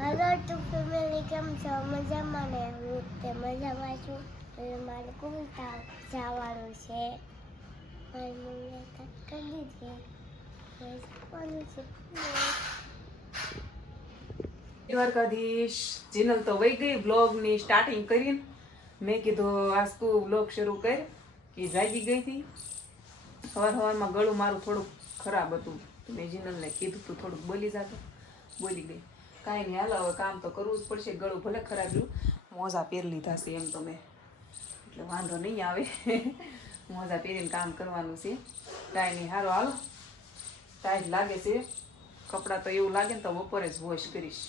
Hello two family કેમ છો? મજામાં ને? હું તે મજામાં છું. હવે મારે કુંતા જવાનું છે. મારી મમ્મીએ કાંઈક કરી દીધી જવાનું છે. દ્વારકાધીશ જીનલ તો વહી ગઈ બ્લોગની સ્ટાર્ટિંગ કરીને. મેં કીધું આજ તું બ્લોગ શરૂ કર, કે જાગી ગઈ હતી. સવાર સવારમાં ગળું મારું થોડુંક ખરાબ હતું. મેં જીનલને કીધું તું થોડુંક બોલી જાતો. બોલી ગઈ. કાંઈ નહીં, હાલો, હવે કામ તો કરવું જ પડશે. ગળું ભલે ખરાબ રહ્યું મોજા પહેરી લીધા છે એમ તો મેં. એટલે વાંધો નહીં આવે. મોજા પહેરીને કામ કરવાનું છે. કાંઈ નહીં હારો હાલો. ટાઈટ લાગે છે. કપડાં તો એવું લાગે ને તો બપોરે જ વોશ કરીશ.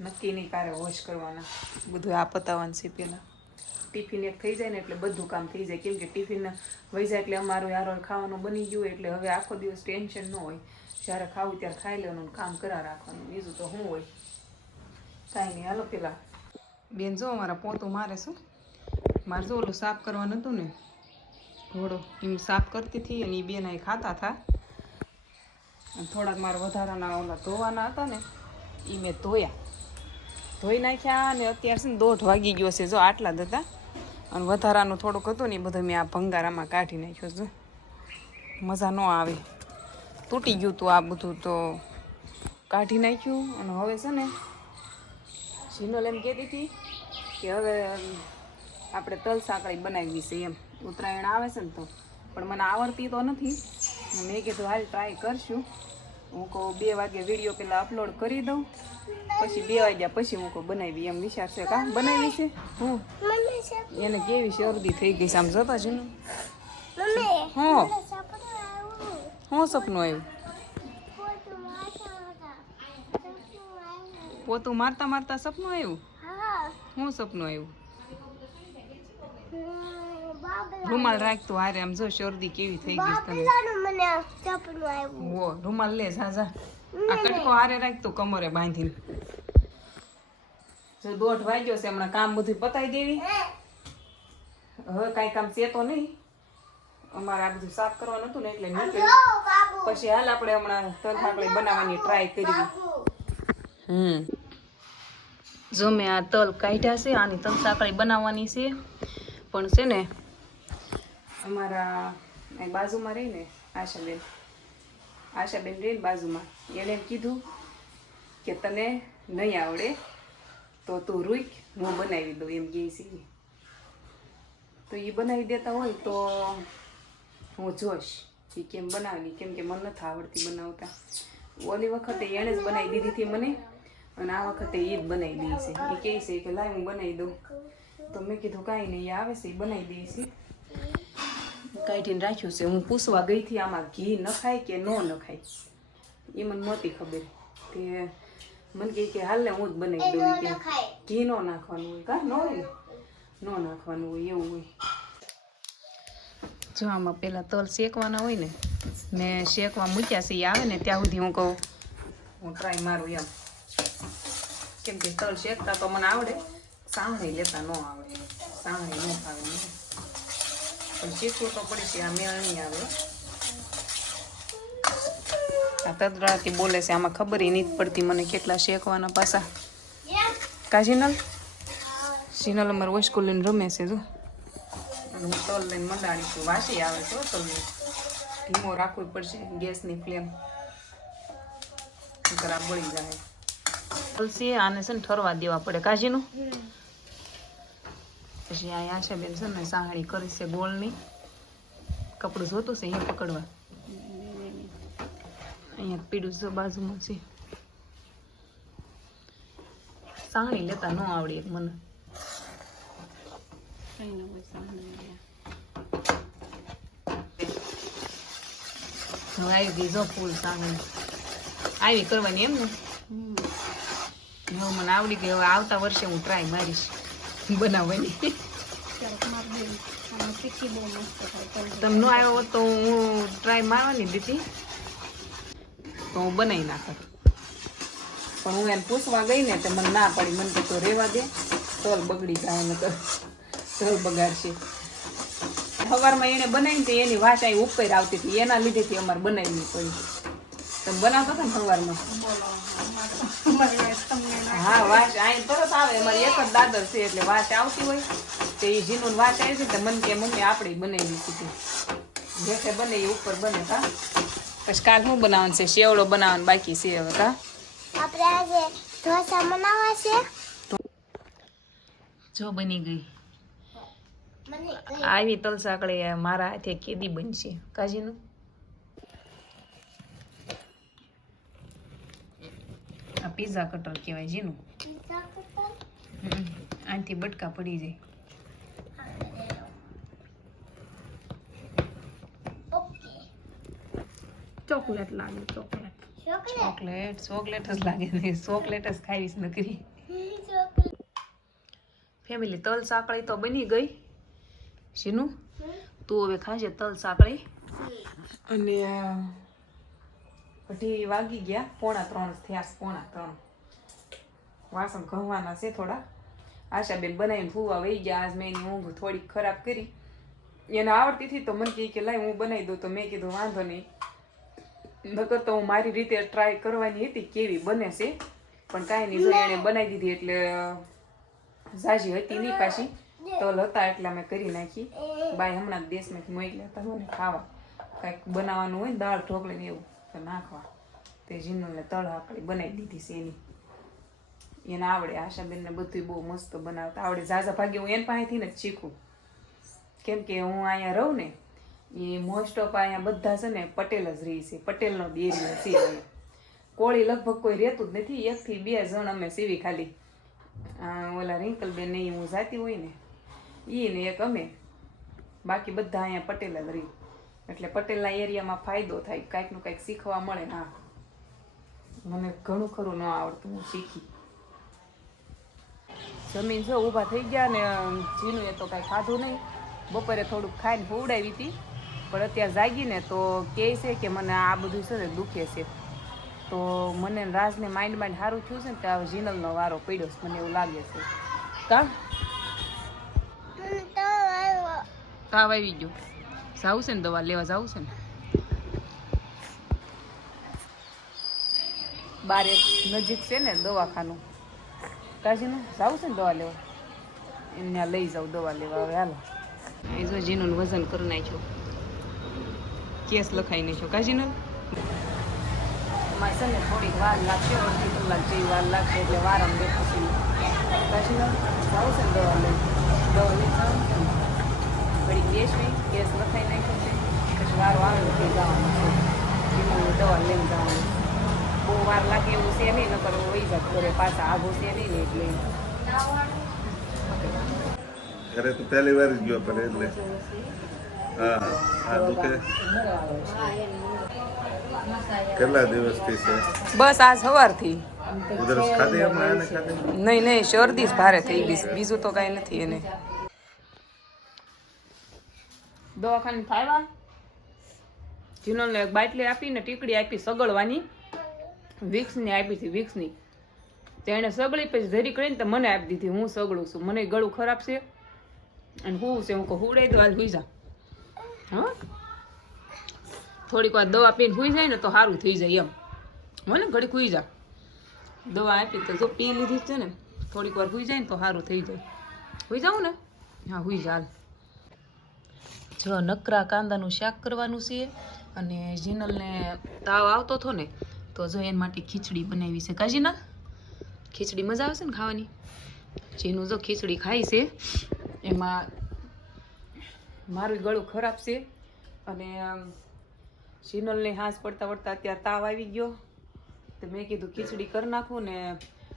નક્કી નહીં કારે વોશ કરવાના. બધું આ પતાવવાનું છે પહેલાં. ટિફિન એક થઈ જાય ને એટલે બધું કામ થઈ જાય. કેમ કે ટિફિન વહી જાય એટલે અમારું યારો ખાવાનું બની ગયું એટલે હવે આખો દિવસ ટેન્શન ન હોય. જ્યારે ખાવું ત્યારે ખાઈ લેવાનું કામ કરા રાખવાનું. બીજું તો શું હોય? કાંઈ નહીં. હાલો પેલા. બેન, જો મારા પોતું મારે શું? મારે જો ઓલું સાફ કરવાનું હતું ને, ઘોડો, એમ સાફ કરતી હતી અને એ બેન અહીં ખાતા હતા. અને થોડાક મારા વધારાના ઓલા ધોવાના હતા ને એ મેં ધોયા. ધોઈ નાખ્યા અને અત્યારે છે ને દોઢ વાગી ગયો છે. જો આટલા જ હતા. અને વધારાનું થોડુંક હતું ને, એ બધું મેં આ ભંગારામાં કાઢી નાખ્યો છે. મજા ન આવે. તૂટી ગયું હતું આ બધું તો. કાઢી નાખ્યું અને હવે છે ને જીનલ એમ કહેતી હતી કે હવે આપણે તલ સાંકળી બનાવી છે એમ. ઉત્તરાયણ આવે છે ને તો. પણ મને આવડતી તો નથી. મેં કીધું હાલ ટ્રાય કરશું. હું કહું બે વાગે વીડિયો પેલા અપલોડ કરી દઉં. પછી બે વાગ્યા પછી હું કહું બનાવી. એમ વિચાર છે કા બનાવી છે? હું. એને કેવી શરદી થઈ ગઈ છે. આમ જોતા છું હા. હું સપનું આવ્યું? પોતું મારતા મારતા સપનું આવ્યું? શું હું સપનું આવ્યું? રૂમાલ રાખતું હારે આમ જો શરદી કેવી થઈ ગઈ તને. હો રૂમાલ લે જા જા. આ કટકો હારે રાખતું કમરે બાંધીને. જો દોઢ વાગ્યો છે હમણાં કામ બધું પતાવી દેવી. હવે કાંઈ કામ છે નહીં. અમારે આ બધું સાફ કરવાનું હતું ને એટલે નીકળ્યું પછી હાલ આપણે હમણાં તલખાકડી બનાવવાની ટ્રાય કરવી હમ. જો મેં આ તલ કાઢ્યા છે આની તલ સાંકળી બનાવવાની છે. પણ છે ને અમારા બાજુમાં રહીને આશાબેન. આશાબેન રહીને બાજુમાં. એણે એમ કીધું કે તને નહીં આવડે તો તું રૂઈક હું બનાવી દઉં એમ કહે છે. તો એ બનાવી દેતા હોય તો હું જોઈશ એ કેમ બનાવી, કેમ કે મને નથી આવડતી બનાવતા. ઓલી વખતે એણે જ બનાવી દીધી હતી મને, અને આ વખતે એ જ બનાવી દઈ છે. એ કહે છે કે લાય હું બનાવી દઉં. તો મેં કીધું કાંઈ નહીં આવે છે એ બનાવી દઈ છે. કાઢીને રાખ્યું છે. હું પૂછવા ગઈ હતી આમાં ઘી નખાય કે ન નખાય. એ મને નહોતી ખબર કે મને કહે કે હાલ હું જ બનાવી દઉં. કે ઘી ન નાખવાનું હોય કા? ન હોય ન નાખવાનું હોય, એવું હોય. જો આમાં પહેલાં તલ શેકવાના હોય ને મેં શેકવા મૂક્યા છે એ આવે ને ત્યાં સુધી હું કહું. હું ટ્રાય મારું એમ. કેમ કે તલ શેકતા તો મને આવડે સાંભળી લેતા ન આવડે સાંભળી ન ફાવે પણ શીખવું તો પડે છે આ મેળ નહીં આવે. આ તદરાથી બોલે છે આમાં ખબર એ નહીં પડતી મને કેટલા શેકવાના પાછા. કા જીનલ? જીનલ અમારે વોઇસ કોલિંગ રમે છે જો. અને હું તલ લઈને મંડાણી છું. વાસી આવે તો હો ધીમો રાખવું પડશે ગેસની ફ્લેમ. ખરાબ બળી જાય. તલસી આને છે ને ઠરવા દેવા પડે. કાજીનું પછી અહીંયા છે બેન છે ને સાહણી કરી છે ગોળની. કપડું જોતું છે અહીંયા પકડવા. અહીંયા પીડું છે બાજુમાં છે. સાહણી લેતા ન આવડી એક મને. હવે આવી ગઈ જો ફૂલ સામે. આવી કરવાની એમ ને? હવે મને આવડી ગઈ હવે આવતા વર્ષે હું ટ્રાય મારીશ બનાવવાની. તમને ન આવ્યો હોત તો હું ટ્રાય મારવાની દીધી. તો હું બનાવી નાખત. પણ હું એને પૂછવા ગઈ ને તો મને ના પડી. મને તો રેવા દે તલ બગડી જાય ને તો તલ બગાડશે સવારમાં એને બનાવીને હતી એની વાસ અહીં ઉપર આવતી હતી. એના લીધેથી અમારે બનાવી પડી. તમે બનાવતા હતા ને સવારમાં? હા વાસ અહીં તરત આવે. અમારી એક જ દાદર છે એટલે વાસ આવતી હોય. તો એ જીનું વાસ આવી છે તો મન કે મમ્મી આપણે બનાવી દીધી. જેઠે બને એ ઉપર બને કા. પછી કાલ શું બનાવવાનું છે? શેવડો બનાવવાનું બાકી છે હવે કા? આપણે આજે ઢોસા બનાવવા છે. જો બની ગઈ. આવી તલસાકડી મારા હાથે કેદી બનશે. કાજીનું? આ પીઝા કટર કહેવાય જેનું. આનાથી બટકા પડી જાય. ચોકલેટ લાગે ચોકલેટ. ચોકલેટ? ચોકલેટ ચોકલેટ જ લાગે ને ચોકલેટ જ ખાઈશ નકરી. ફેમિલી તલ સાંકળી તો બની ગઈ. શીનું? તું હવે ખાશે તલ સાંકળી અને અઢી વાગી ગયા. પોણા ત્રણ થયા છે, પોણા ત્રણ. વાસણ ઘવાના છે થોડા. આશાબેન બનાવીને ફૂવા વહી ગયા. આજ મેં એની ઊંઘ થોડીક ખરાબ કરી. એને આવડતી હતી તો મને કહે કે લાય હું બનાવી દઉં. તો મેં કીધું વાંધો નહીં. નકર તો હું મારી રીતે ટ્રાય કરવાની હતી કેવી બને છે. પણ કાંઈ નહીં જો એણે બનાવી દીધી એટલે ઝાઝી હતી નહીં પાછી. તલ હતા એટલે અમે કરી નાખી. બાય હમણાં દેશમાંથી મોકલ્યા હતા, મને ખાવા. કાંઈક બનાવવાનું હોય ને, દાળ ઢોકળી એવું, તો નાખવા. તે જીનુને તળ હાકડી બનાવી દીધી છે એની. એને આવડે, આશાબેનને બધું બહુ મસ્ત બનાવતા આવડે. ઝાઝા ભાગે હું એન પાસેથી ને જ શીખું. કેમ કે હું અહીંયા રહું ને, એ મોસ્ટ ઓફ અહીંયા બધા છે ને, પટેલ જ રહી છે. પટેલનો જ એરિયો છે કોળી લગભગ કોઈ રહેતું જ નથી. એકથી બે જણ અમે સીવી ખાલી. ઓલા રિંકલબેન ને ઈ હું જાતી હોય ને ઈ ને એક અમે. બાકી બધા અહીંયા પટેલ જ રહી એટલે પટેલના એરિયામાં ફાયદો થાય કાંઈકનું કાંઈક શીખવા મળે હા મને ઘણું ખરું ન આવડતું, હું શીખી. જમીન જો ઊભા થઈ ગયા ને જીનું એ તો કાંઈ ખાધું નહીં. બપોરે થોડુંક ખાઈને હુવડાવી હતી. પણ અત્યારે જાગીને તો કહે છે કે મને આ બધું છે ને દુખે છે. તો મને રાજને માઇન્ડ માઇન્ડ સારું થયું છે ને, તો આ જીનલનો વારો પડ્યો છે, મને એવું લાગે છે. કા? તાવ આવી ગયો જાવું છે ને દવા લેવા જાવું છે ને બારે નજીક છે ને દવાખાનું કાજીનું જાવું છે ને દવા લેવા એમને લઈ જાઉં દવા લેવા હવે હાલો એ જો જીનું વજન કરી નાખ્યો કેસ લખાઈ નાખ્યો કાજીનું મારે છે ને થોડીક વાર લાગશે અડધી કલાક જેવી વાર લાગશે એટલે વાર આમ બેઠું છે કાજીનું જાવું છે ને દવા લઈ દવા લઈ ઘડી કેસ નહીં કેસ લખાઈ નાખ્યો છે પછી વારો આવે એટલે જવાનું છે. એમાં દવા લઈને જવાનું બહુ વાર લાગે એવું છે નહીં નકર વહી જાત ઘરે પાછા. આઘું છે નહીં ને એટલે. ઘરે તો પહેલી વાર જ ગયો પણ એટલે. હા આ દુખે? કેટલા દિવસથી છે? બસ આ સવારથી. ઉધરસ ખાધી હમણાં એને ખાધી? નહીં નહીં શરદી જ ભારે થઈ ગઈ બીજું તો કાંઈ નથી એને. દવાખાને ફાવ્યા જીનલને એક બાટલી આપીને ટીકડી આપી સગળવાની. વિક્સની આપી હતી, વિક્સની. તેણે સગળી પછી ધરી કરીને તો મને આપી દીધી. હું સગળું છું. મને ગળું ખરાબ છે. અને હું છે, હું કહું હુડાઈ દો આજ હુઈ જા. હા? થોડીક વાર દવા પીને હુઈ જાય ને તો સારું થઈ જાય એમ. મને ઘડીક હુઈ જા. દવા આપી તો જો પી લીધી છે ને, થોડીક વાર હુઈ જાય ને તો સારું થઈ જાય. હુઈ જાઉં ને? હા, હુઈ જા, હાલ. જો નકરા કાંદાનું શાક કરવાનું છે અને જીનલને તાવ આવતો હતો ને, તો જો માટે ખીચડી બનાવી છે. કાજીના ખીચડી મજા આવશે ને ખાવાની? જેનું જો ખીચડી ખાય છે, એમાં મારું ગળું ખરાબ છે અને જીનલને હાંસ પડતા પડતા અત્યારે તાવ આવી ગયો. તો મેં કીધું ખીચડી કરી નાખું ને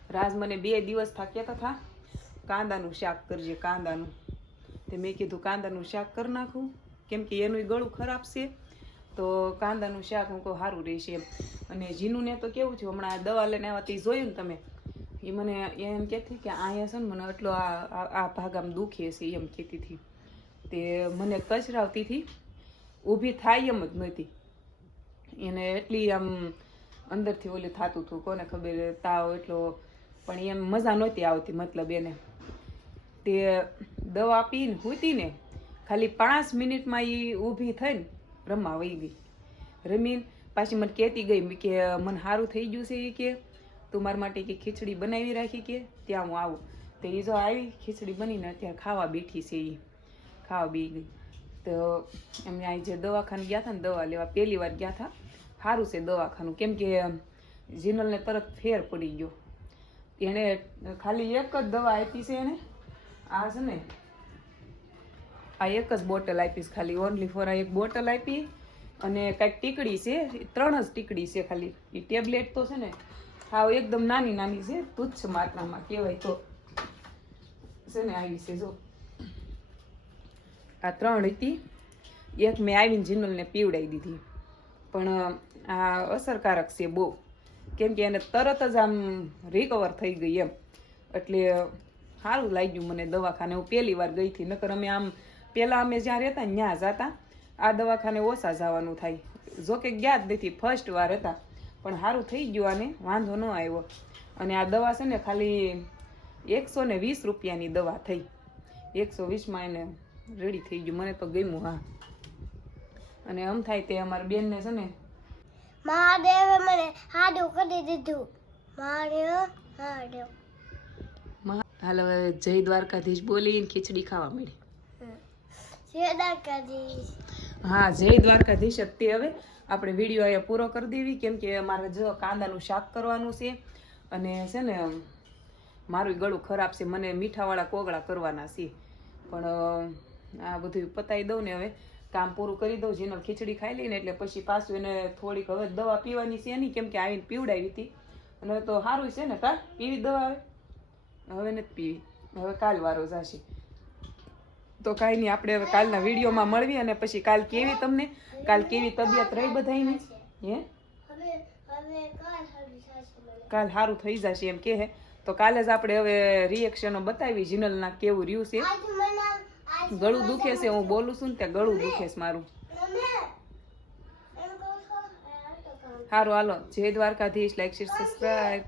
રાજ મને બે દિવસ થાક્યા હતા કાંદાનું શાક કરજે, કાંદાનું. તે મેં કીધું, કાંદાનું શાક કરી નાખું. કેમ કે એનું ગળું ખરાબ છે. તો કાંદાનું શાક હું કહું સારું રહેશે. એમ. અને જીનુને તો કેવું છે હમણાં દવા લઈને આવતી જોયું ને તમે? એ મને એમ કહેતી કે અહીંયા છે ને મને એટલો આ, આ- ભાગ આમ દુખે છે એમ કહેતી હતી. તે મને કચરાવતી હતી, ઊભી થાય એમ જ નહોતી. એને એટલી આમ અંદરથી ઓલું થતું હતું, કોને ખબર, તાવ એટલો, પણ એમ મજા નહોતી આવતી મતલબ એને. તે દવા પીને હૂતીને ખાલી પાંચ મિનિટમાં એ ઊભી થઈને રમવા વહી ગઈ. રમીને પાછી મને કહેતી ગઈ કે, મને સારું થઈ ગયું છે એ કે, તું મારા માટે કે ખીચડી બનાવી રાખી કે, ત્યાં હું આવું. તો એ જો આવી ખીચડી બનીને અત્યારે ખાવા બેઠી છે એ ખાવા બી ગઈ. તો એમને અહીં જે દવાખાને ગયા હતા ને દવા લેવા, પહેલી વાર ગયા હતા સારું છે દવાખાનું. કેમ કે, જીનલને તરત ફેર પડી ગયો. એણે ખાલી એક જ દવા આપી છે એને. આ છે ને, આ એક જ બોટલ આપીશ ખાલી ઓનલી ફોર આ એક બોટલ આપી અને કાંઈક ટીકડી છે ત્રણ જ ટીકડી છે ખાલી. એ ટેબ્લેટ તો છે ને, હાવ એકદમ નાની નાની છે, તુચ્છ માત્રામાં કહેવાય તો. છે ને આવી છે, જો. આ ત્રણ હતી, એક મેં આવીને જીનલને પીવડાવી દીધી. પણ આ અસરકારક છે બહુ. કેમ કે એને તરત જ આમ રિકવર થઈ ગઈ એમ. એટલે સારું લાગ્યું મને દવાખાને. હું પહેલી વાર ગઈ હતી, નકર અમે આમ, પહેલાં અમે જ્યાં રહેતા ત્યાં જતા આ દવાખાને ઓછા જવાનું થાય. જોકે ગયા જ નથી ફર્સ્ટ વાર હતા. પણ સારું થઈ ગયું આને, વાંધો ન આવ્યો. અને આ દવા છે ને ખાલી એકસો ને વીસ રૂપિયાની દવા થઈ. એકસો વીસમાં એને રેડી થઈ ગયું. મને તો ગમ્યું, હા. અને આમ થાય તે અમારા બેનને છે ને મહાદેવે મને હાડું કરી દીધું. મહાદેવ મહા- હાલ હવે જય દ્વારકાધીશ બોલીને ખીચડી ખાવા મળી. હા જય દ્વારકાધીશ અત્યારે હવે. આપણે વીડિયો અહીંયા પૂરો કરી દેવી કેમ કે મારે જો કાંદાનું શાક કરવાનું છે. અને છે ને મારું ગળું ખરાબ છે મને મીઠાવાળા કોગળા કરવાના છે. પણ આ બધું પતાવી દઉં ને હવે. કામ પૂરું કરી દઉં જેનો ખીચડી ખાઈ લઈને એટલે પછી પાછું એને થોડીક હવે દવા પીવાની છે નહીં કેમ કે આવીને પીવડાવી હતી. અને તો સારું છે ને કા? પીવી દવા હવે? હવે નથી પીવી. હવે કાલ વારો જશે. તો કાંઈ નહીં, આપણે હવે કાલના વિડીયોમાં મળવી અને પછી કાલ કેવી તમને? કાલ કેવી તબિયત રહી બધાની હે? કાલ સારું થઈ જશે એમ કે તો કાલે જ આપણે હવે રિએક્શનો બતાવી, જીનલના કેવું રહ્યું છે. ગળું દુખે છે, હું બોલું છું ને ત્યાં ગળું દુખે છે મારું. સારું હાલો. જય દ્વારકાધીશ. Like share subscribe